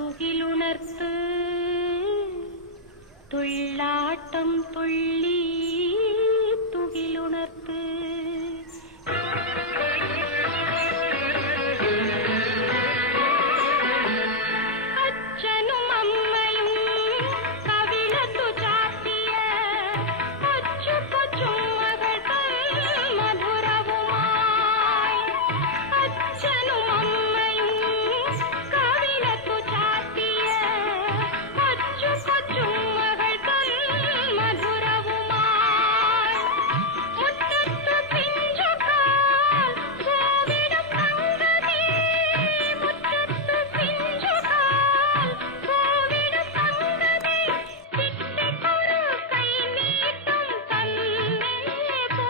തുകിലുണർത്ത് തുള്ളാട്ടം തുള്ളി തുകിലുണർത്ത് അച്ഛനും അമ്മയും കവിളത്തു ചാർത്തിയ കൊച്ചു കൊച്ചുമകൾ മധുരവുമായി അച്ഛനും അമ്മയും കവിളത്തു ചാർത്തിയ കൊച്ചു കൊച്ചുമകൾ മധുരവുമായി മുറ്റത്തു പിഞ്ചുകാൽ കോവിടും സംഗതി മുറ്റത്തു പിഞ്ചുകാൽ കോവിടും സംഗതി ചിട്ടിക്കൊരു കൈനീട്ടം തന്നേ പോ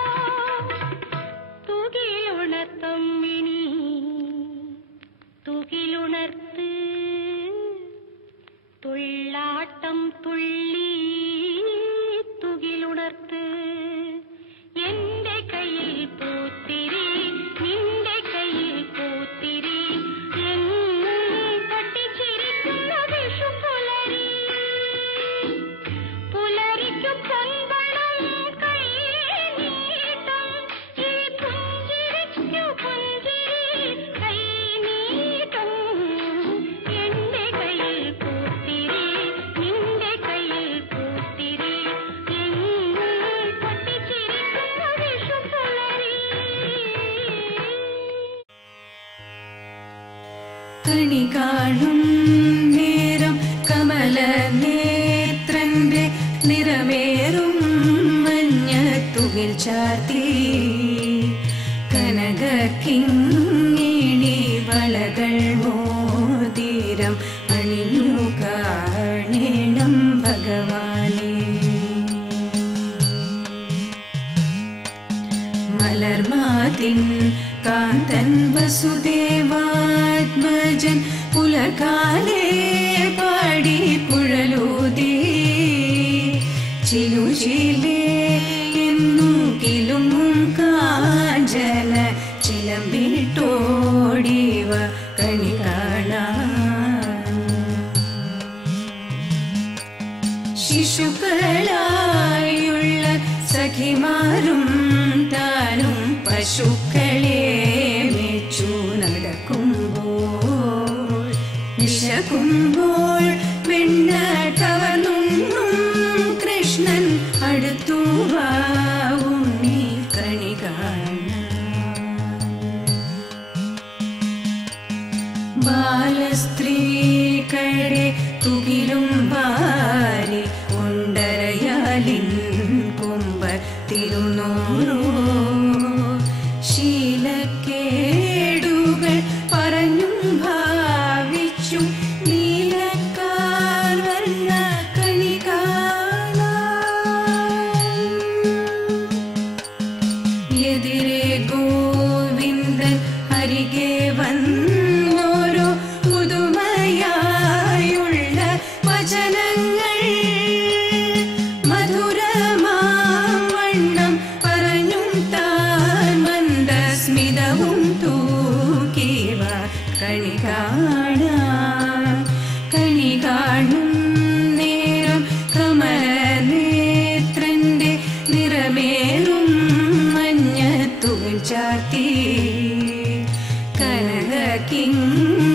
തുകിലുണർത്തമ്മിണി തുകിലുണർത്ത് തുള്ളാട്ടം തുള്ളി തുകിലുണർത്ത് എന്റെ കയ്യിൽ പൂത്തിരി നിന്റെ കയ്യിൽ പൂത്തിരി എന്നും പൊട്ടിച്ചിരിക്കുന്ന വിഷുപുലരി പുലരിക്കു പൊൻപണം കൈനീട്ടം ഈ പുഞ്ചിരിക്കു പുഞ്ചിരി കൈനീട്ടം എന്റെ കയ്യിൽ പൂത്തിരി നിന്റെ കയ്യിൽ പൂത്തിരി എന്നും പൊട്ടിച്ചിരിക്കുന്ന വിഷുപുലരി കണി കാണും നേരം കമല നേത്രന്റെ നിറമേറും മഞ്ഞത്തുകിൽ ചാർത്തി കനക കിങ്ങിണി വളകൾ മോതിരം അണിഞ്ഞു കാണേണം ഭഗവാനെ മലർമാതിൻ കാന്തൻ വസുദേവാത്മജൻ പുലകാലേ പാടി പുഴലൂതി ചിലുചിലേ എന്നു കിലുങ്ങും കാഞ്ചന ചിലമ്പിട്ടോടിവ കണി കാണാൻ ശിശുക്കളായുള്ള സഖിമാരും താനും പശുക്കളെ മേച്ചു നടക്കുമ്പോൾ വിശക്കുമ്പോൾ വെണ്ണ കവർന്നും കൃഷ്ണൻ അടുത്തു വാ ഉണ്ണി കണി കാണാൻ ബാലസ്ത്രീകളെ തുകിലും വാരി ഉണ്ടരയാലിൻ കുമ്പത്തിരുന്നോരോ ശീലക്കേടുകൾ പറഞ്ഞും ഭാവിച്ചും നീലക്കാർ വർണ്ണ കണി കാണാൻ എതിരെ ഗോവിന്ദൻ അരികെ വന്നോരോ പുതുമയായുള്ള വചനങ്ങൾ മധുരമാവണ്ണം പറഞ്ഞും താൻ മന്ദസ്മിതവും തൂക്കിവ കണി കാണാൻ കണി കാണും നേരം കമലനേത്രന്റെ നിറമേറും മഞ്ഞത്തുകിൽ ചാർത്തി കനക കിങ്